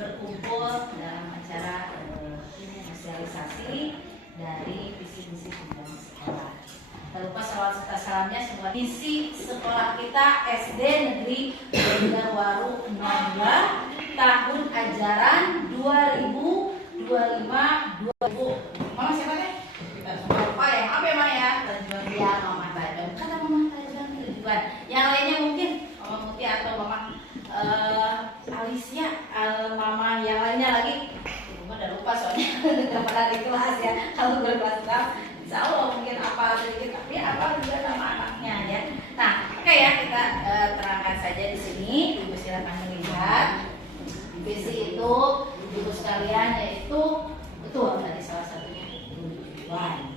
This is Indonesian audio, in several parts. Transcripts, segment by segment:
berkumpul dalam acara sosialisasi dari visi-misi program sekolah. Tak lupa salawat serta salamnya semua isi sekolah kita SD Negeri Banjarwaru 02 tahun ajaran 2025-2000. Mama siapa deh? Kita semua lupa ya, apa ya Mama ya? Tujuan dia Mama Tajam. Kata Mama Tajam tujuan. Yang lainnya mungkin Mama Muti atau Mama Alicia, Mama yang lainnya lagi. Mama udah lupa soalnya nggak pernah di kelas ya. Kalau berkelas insya Allah mungkin apa sedikit, tapi apa juga nama anaknya ya. Nah, oke ya, kita terangkan saja di sini. Ibu silakan melihat visi itu, ibu sekalian, yaitu betul tadi salah satunya tujuan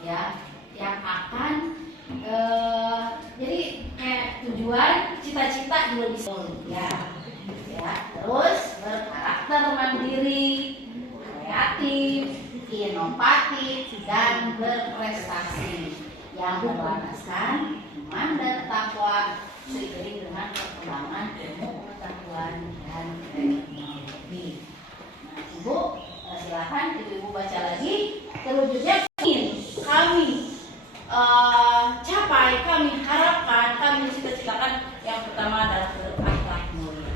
ya, yang akan jadi tujuan, cita-cita juga bisa ya. Terus berkarakter mandiri, kreatif, inovatif, dan berprestasi yang berlandaskan iman dan takwa seiring dengan perkembangan ilmu pengetahuan dan teknologi. Nah, Ibu silakan Ibu baca lagi. Terwujudnya kami capai, kami harapkan, kami cita-citakan yang pertama adalah berakhlak mulia.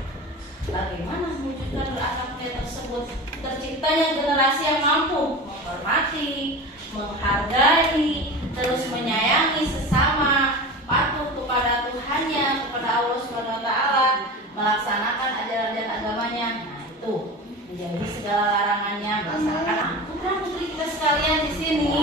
Bagaimana mewujudkan berakhlak mulia tersebut? Terciptanya generasi yang mampu menghormati, menghargai, terus menyayangi sesama, patuh kepada Tuhannya, kepada Allah SWT, melaksanakan ajaran agamanya. Nah, itu menjauhi segala larangannya, melaksanakan putra putri kita sekalian di sini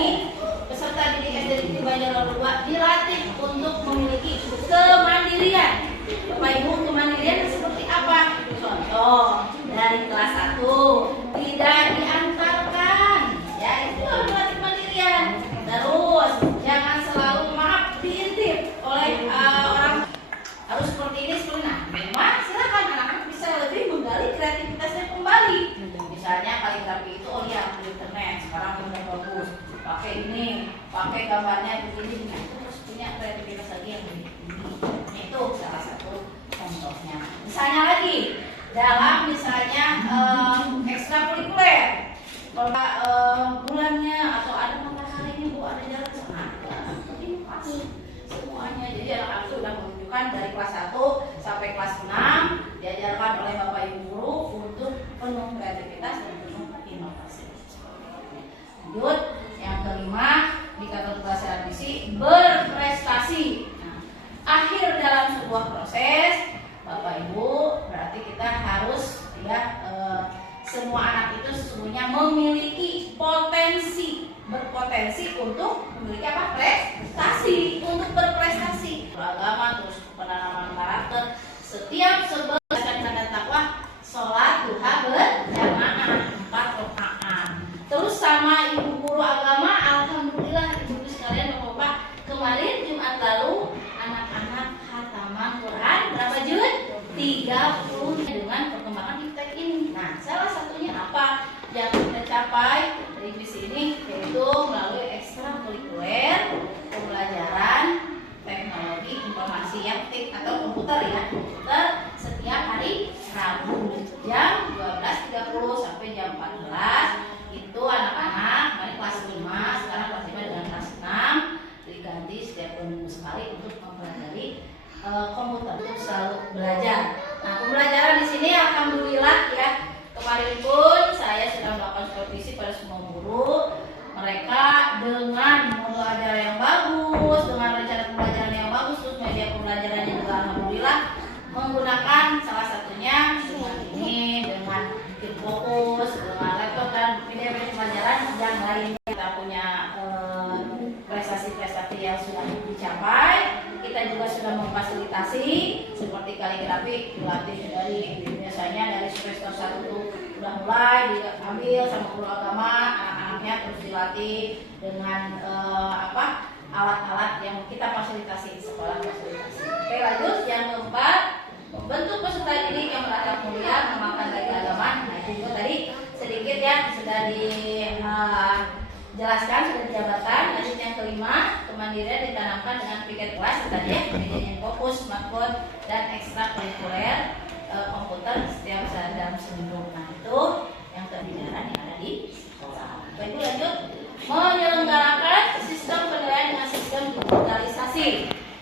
peserta didik SD Negeri Banjarwaru 2 dilatih untuk memiliki kemandirian. Bapak Ibu, kemandirian seperti apa? Contoh dari kelas 1 tidak diantarkan, ya itu melatih kemandirian. Terus jangan selalu diintip oleh orang, harus seperti ini seperti nah. Memang silakan anak-anak bisa lebih menggali kreativitasnya kembali. Misalnya kaligrafi itu, oh ya di internet sekarang udah bagus, pakai ini, pakai gambarnya begini, nah itu harus punya kreativitas lagi yang lebih tinggi. Itu salah satu contohnya. Misalnya lagi dalam misalnya ekstrakurikuler, bulannya atau ada mata hari ini Bu ada jalan ke sana, ini pas semuanya. Jadi anak-anak itu sudah menunjukkan dari kelas 1 sampai kelas 6 diajarkan oleh Bapak Ibu guru untuk penuh kreativitas dan penuh inovasi. Lanjut, yang kelima dikategorikan misi berprestasi. Nah, akhir dalam sebuah proses Bapak Ibu berarti kita harus ya semua anak itu sesungguhnya memiliki berpotensi untuk memiliki apa? Prestasi, untuk berprestasi. Agama terus penanaman karakter, setiap sebelum dan takwa, sholat duha berjamaah 4 rakaat. Terus sama ibu guru agama, alhamdulillah ibu sekalian Bapak-bapak, kemarin Jumat lalu anak-anak khataman Quran berapa juz? 30 dengan perkembangan iptek ini. Nah, salah satunya apa yang kita capai dari visi ini, yaitu melalui ekstrakurikuler pembelajaran teknologi informasi ya, TIK atau komputer ya, komputer setiap hari Rabu jam 12.30 sampai jam 14. Itu anak-anak dari kelas 5, sekarang kelas 5 dengan kelas 6 diganti setiap minggu sekali untuk mempelajari komputer, untuk selalu belajar. Nah, pembelajaran di sini alhamdulillah ya, kemarin pun saya sudah melakukan supervisi pada semua guru. Mereka dengan modul ajaran yang bagus, dengan rencana pembelajaran yang bagus, terus media pembelajarannya juga alhamdulillah menggunakan salah satunya dengan ini, dengan bikin fokus, dengan laptop dan media-media pembelajaran yang lainnya. Kita punya prestasi-prestasi yang sudah dicapai. Kita juga sudah memfasilitasi seperti kaligrafi dilatih dari biasanya dari semester 1 tuh udah mulai diambil sama guru agama, anak-anaknya terus dilatih dengan alat-alat yang kita fasilitasi, sekolah fasilitasi. Oke, lanjut yang keempat, membentuk peserta didik yang berakhlak mulia, memakan dari agama. Nah, itu juga tadi sedikit ya sudah dijelaskan, sudah dijabarkan. Lanjut yang kelima, kemandirian ditanamkan dengan piket kelas tadi ya, media yang fokus, smartphone dan ekstrakurikuler. komputer setiap saat dalam seminggu. Nah itu yang kebijakan yang ada di sekolah. Baik, lanjut. Menyelenggarakan sistem penilaian dengan sistem digitalisasi.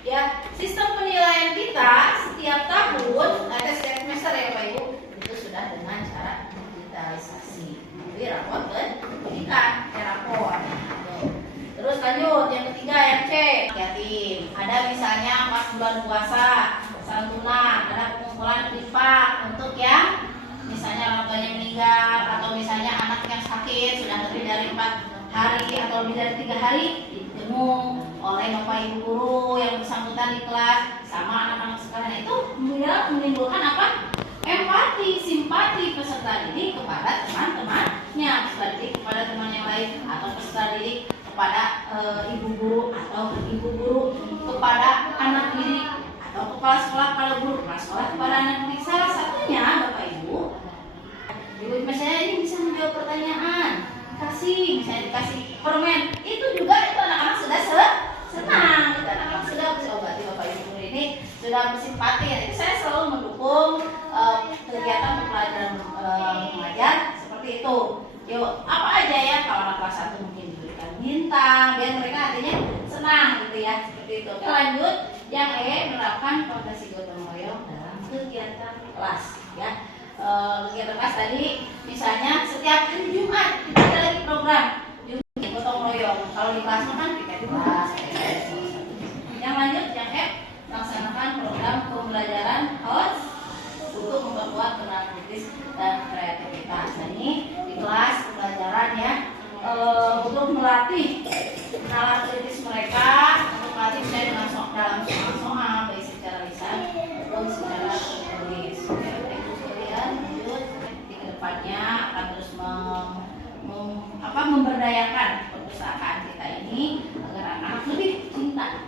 Ya, sistem penilaian kita setiap tahun atau setiap semester ya Pak Ibu itu sudah dengan cara digitalisasi. Jadi rapor pendidikan, rapor. Terus lanjut yang ketiga yang C, yatim. Ada misalnya pas bulan puasa, santunan, ada pengumpulan infak untuk yang misalnya orang tuanya meninggal atau misalnya anak yang sakit sudah lebih dari 4 hari atau lebih dari 3 hari dijenguk oleh bapak ibu guru yang bersangkutan di kelas sama anak-anak sekalian. Itu menimbulkan apa? Empati, simpati peserta didik kepada teman-temannya, peserta didik kepada teman yang lain atau peserta didik kepada ibu guru atau ibu guru kepada anak didik atau kepala sekolah kalau guru kepala sekolah kepada anak didik. Salah satunya bapak ibu misalnya ini bisa menjawab pertanyaan, misalnya dikasih permen, itu juga itu anak-anak sudah senang, itu anak-anak sudah berarti bapak ibu guru ini sudah bersimpati. Jadi saya selalu mendukung kegiatan pembelajaran mengajar seperti itu. Yuk, apa aja ya, kalau anak kelas 1 mungkin diberikan bintang biar mereka artinya senang gitu ya, seperti itu. Oke, lanjut yang E, menerapkan fondasi gotong royong dalam kegiatan kelas ya. Kegiatan kelas tadi misalnya setiap hari Jumat kita ada lagi program Jumat gotong royong. Kalau di kelas kan kita di kelas. Yang lanjut yang F, melaksanakan program pembelajaran HOTS untuk memperkuat kenal kritis dan kreativitas. Nah, ini di kelas pembelajaran ya untuk melatih nalar kritis mereka, untuk melatih saya dengan dalam soal-soal baik secara lisan maupun secara tulis. Lanjut di kedepannya akan terus memberdayakan perpustakaan kita ini agar anak-anak lebih cinta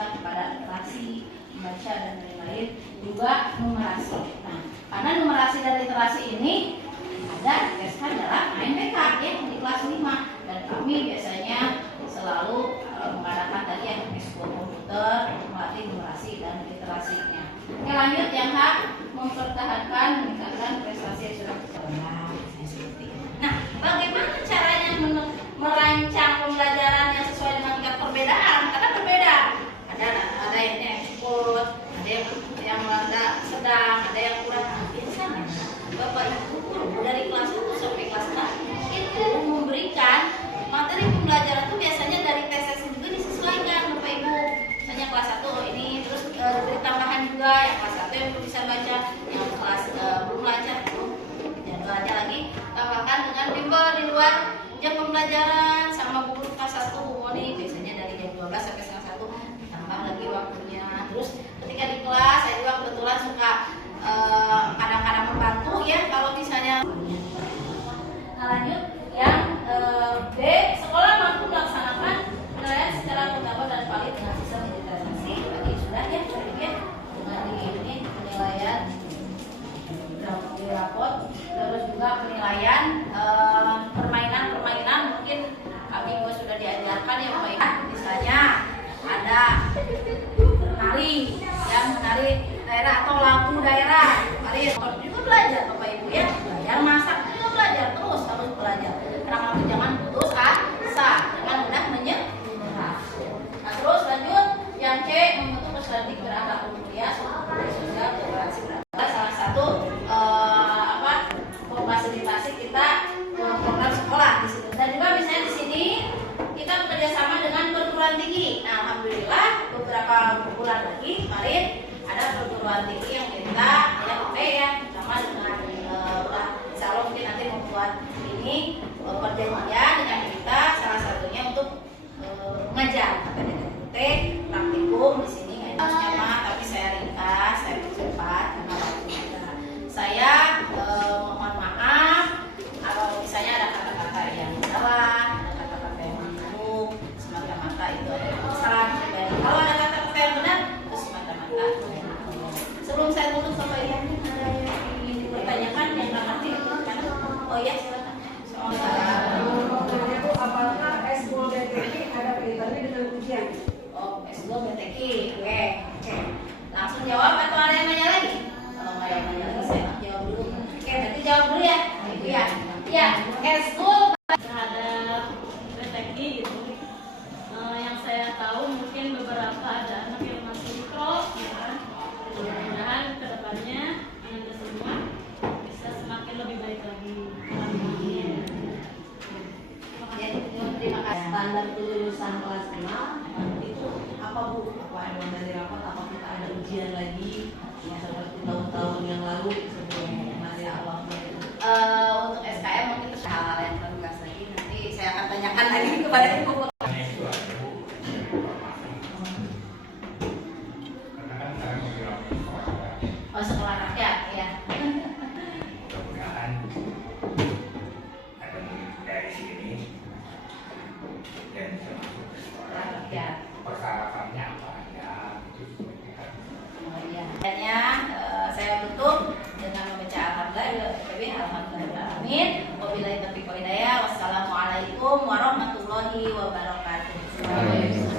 kepada literasi, membaca dan lain-lain, juga numerasi. Nah, karena numerasi dan literasi ini ada didasarkan dalam ANPK ya di kelas 5 dan kami biasanya selalu mengadakan tadi yang ekskul komputer melatih numerasi dan literasinya. Oke, lanjut yang H, mempertahankan meningkatkan prestasi yang sudah tercapai. Nah, bagaimana caranya merancang pembelajaran yang sesuai dengan tingkat perbedaan? Karena berbeda. Ada yang ekskul, ada yang sedang, ada yang kurang. Biasanya bapak ibu guru dari kelas 1 sampai kelas 6 itu memberikan materi pembelajaran itu biasanya dari tes juga disesuaikan bapak ibu. Misalnya kelas 1 ini terus diberi tambahan juga yang kelas 1 yang belum bisa baca, yang kelas belum belajar itu jadwalnya lagi tambahkan dengan bimbel di luar jam pembelajaran sama guru kelas 1 Moni biasanya dari jam 12 sampai setengah 1 tambah lagi waktunya. Terus ketika di kelas saya juga kebetulan suka kadang-kadang membantu ya kalau misalnya. Nah, lanjut yang B, sekolah mampu melaksanakan penilaian secara akuntabel dan valid dengan sistem digitalisasi. Tadi sudah ya dengan ini penilaian di rapot, terus juga penilaian permainan mungkin kami juga sudah diajarkan ya baik. Misalnya ada menari daerah atau lagu daerah, mari juga belajar bapak ibu ya, belajar masak juga belajar terus harus belajar. Karena jangan putus asa, jangan mudah menyerah. Nah, terus lanjut yang C, membentuk peserta didik berakhlak mulia, sosial toleransi beragama. Salah satu memfasilitasi kita program sekolah di sini. Dan juga misalnya di sini kita bekerjasama dengan perguruan tinggi. Nah, alhamdulillah beberapa bulan lagi kemarin ada perguruan tinggi yang kita ya sama dengan insya Allah mungkin nanti membuat ini perjanjian dengan kita, salah satunya untuk mengajar praktikum di sini ngajarnya mah, tapi saya ringkas, saya cepat karena waktunya. Saya mohon maaf kalau misalnya ada kata-kata yang salah, ada kata-kata yang buruk, semata-mata itu ada kesalahan pribadi. Kalau ada kata-kata yang benar, itu semata-mata. Sebelum Ya, eskul terhadap deteksi gitu. Yang saya tahu mungkin beberapa ada anak yang masih mikro, ya kan. Mudah-mudahan kedepannya anda semua bisa semakin lebih baik lagi. ya, terima kasih. Standar kelulusan kelas 5 itu apa Bu? Apa emang dari rapat apa kita ada ujian lagi seperti tahun-tahun yang lalu sebelum masih awalnya itu? Untuk SKM mungkin itu hal-hal yang lebih luas lagi. Nanti saya akan tanyakan lagi kepada ibu. Oh, sekolah rakyat, ya. Mudah-mudahan ada murid dari sini dan bisa masuk ke sekolah. Ya. Persyaratannya apa ya? Oh, iya. Akhirnya saya tutup dengan membaca alhamdulillah. Amin. Wabillahi taufiq wal hidayah. Wassalamualaikum warahmatullahi wabarakatuh.